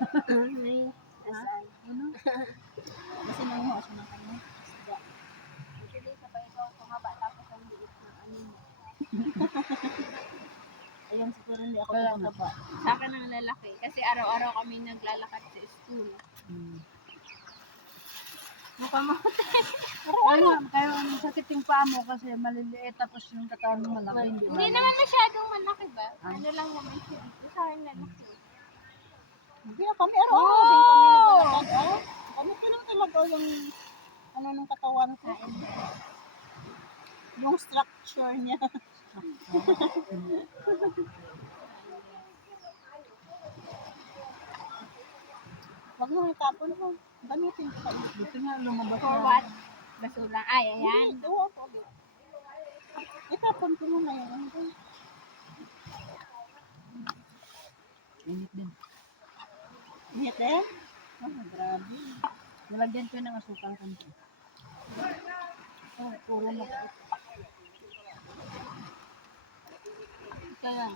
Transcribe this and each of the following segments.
May asal. Ano? Kasi nanguha siya ng kanya. Isda. Actually, sabay ikaw tumaba tapos ang liit ng ano mo. Ayan, siguro hindi ako Kaya nga. tumataba. Sa akin ang lalaki. Kasi araw-araw kami naglalakad sa school. Mukha mo. Kaya sakit yung paa mo kasi maliliit tapos yung katawan mo malaki. Hindi naman masyadong malaki ba? Ano lang naman siya. Yung sa akin lalaki. Hindi na kami, araw-araw din kami naglalakad. Oh, kami ko lang talaga yung ano ng katawan ko. Yung structure niya. Wag mo itapon mo. Gamitin ko pa. Buti nga lumabas For na. what? Basura. Ay, ayan. Ito ako. Itapon ko muna yun. Init din. Init eh? Oh, grabe. Nalagyan ko ng asukal konti. Oh, puro mo. Kaya.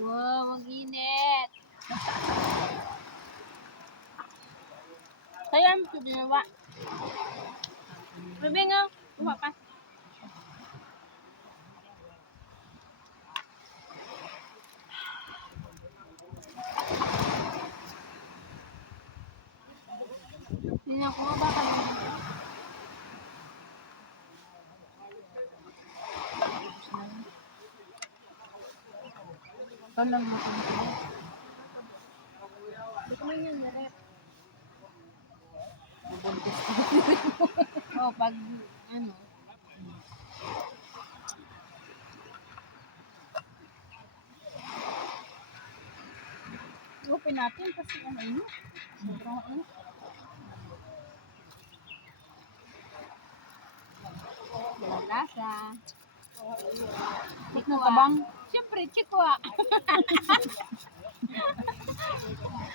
Wow, ang init. Kaya mo ito ginawa. Sabi nga, kuha pa. Tingnan ko, baka naman ito. Ito lang mo konti. Hindi ko man yan narep. Mabuntis ko. Oh, pag, ano. Open natin kasi ano yun. Sobrang ano. Walang lasa. Ba't natabang? Siyempre, chikwa.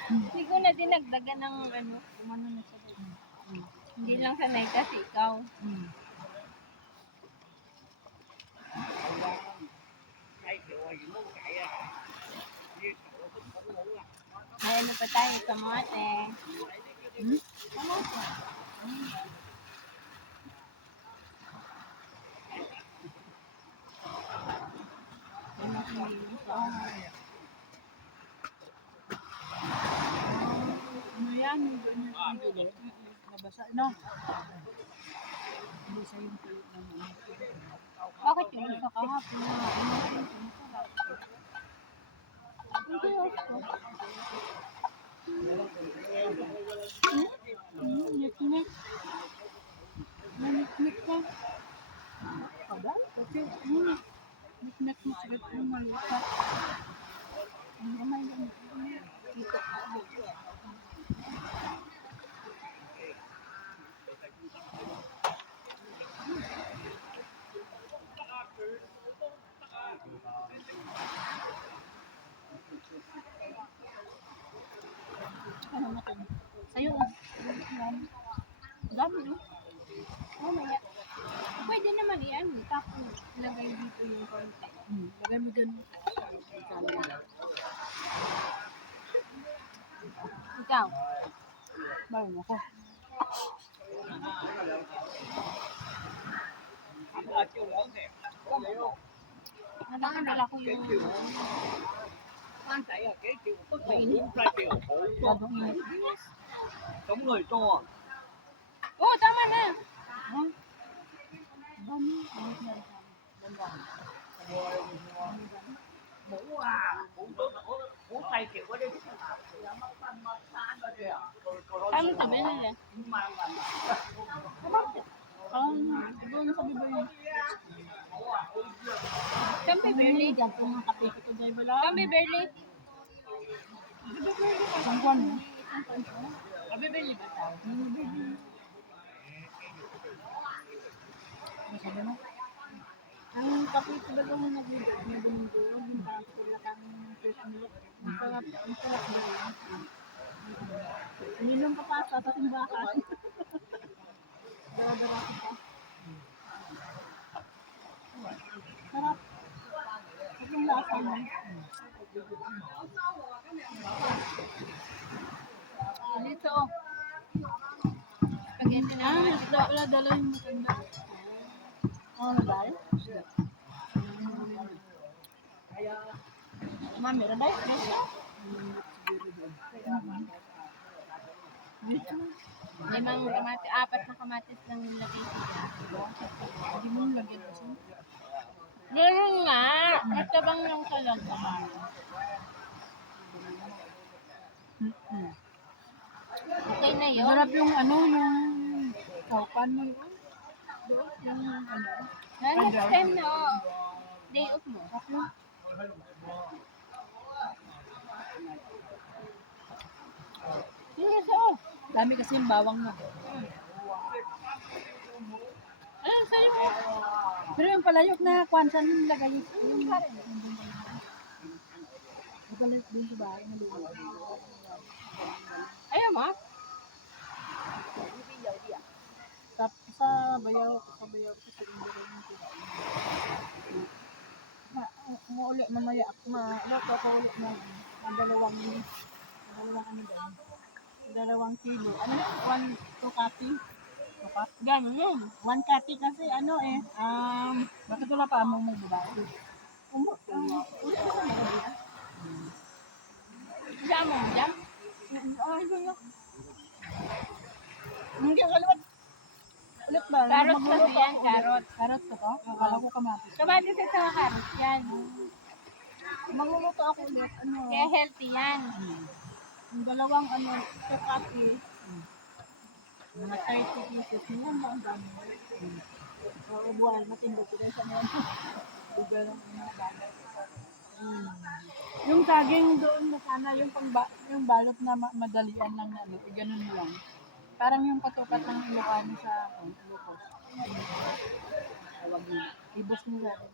Hindi ko na dinagdagan ng ano, kumano na siya. Hindi lang sanay kasi ikaw. May ano pa tayo, kamote. Kamote. Ano yan? Yung ganyan ang dulo. Nabasa, no? Hindi sa yung tuloy ng ano. Bakit yung isa kahapon na ano? Nik-nik. Nik-nik ka. Abay, okay. Nik-nik mo sa gato ng malita. Ano may lang. Ano natin? Sa'yo, Dami no? Mamaya. Pwede naman yan. Tapos lagay dito yung konti. lagay mo dyan. Ikaw. Baron ako. Nakakadala ko yung Ladong init. Sống người to. oh, tama na. Dami. Mũ tay kiểu có đi. Tama sabi nila. Doon sa bibay. Kampi barely. Diyan po mga kapito ko dahil wala. Kampi barely. Ang kwan. Kampi barely ba tayo? Masabi mo? Ang kapito ba yung nag-ibig na domingo, yung wala kang fish milk. Ang sarap ba yun? Ininom ka pa sa simbahan. Dara-dara ka pa. Sarap. Ito yung lasa mo. Dito. Spaghetti na naman. Wala dala yung maganda. Ano dahil? Mami, rin dahil? Limang kamatis, 4 na kamatis lang yung laki. Hindi mo lagyan kasi. Meron nga. Matabang lang talaga. Okay na yun. Sarap yung ano, yung kaupan mo yun. Yung ano. Next time na, day off mo. Yes, oh. Dami kasi yung bawang mo. Ano sa'yo? Pero yung palayok na kwansan yung lagay yung magalit din sa bahay na luwa. Ayaw mo? Sa bayaw kasi hindi rin yung kinain. Umuuli mamaya ako loto ako ulit na dalawang ano din. 2 kilo. Ano yun? 1 kati. Ganun yun. 1 kati kasi ano Bakit wala pa among magbabae? ulit ko na lang. Diyan mo, diyan. Hindi ka liwat. Ulit ba? Carrot kasi Magluluto yan, ako ulit. carrot. Karot ko to? Akala ko kamatis. Kamatis at saka carrot yan. Magluluto ako ulit. Kaya healthy yan. Yung dalawang chapati. Mga 30 pieces. Yan ba ang dami? Oo, buwan. Matindog ko sa mga. Bugal ang mga dami. Yung saging doon na sana, yung balot na madalian lang na ano, ganun lang. Parang yung patukat ng Ilocano sa Ilocos. Ibos mo sa akin.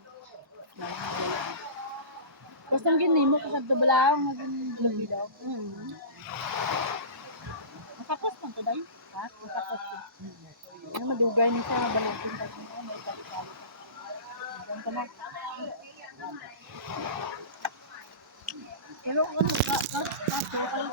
Basta ang ginay mo, kasag tabalaw, maging labilaw. Makapos man to, day? Ha? Makapos ko. Yung madugay niya sa balotin. May kalit-kalit. Ganito na. Pero ano, kaso kayo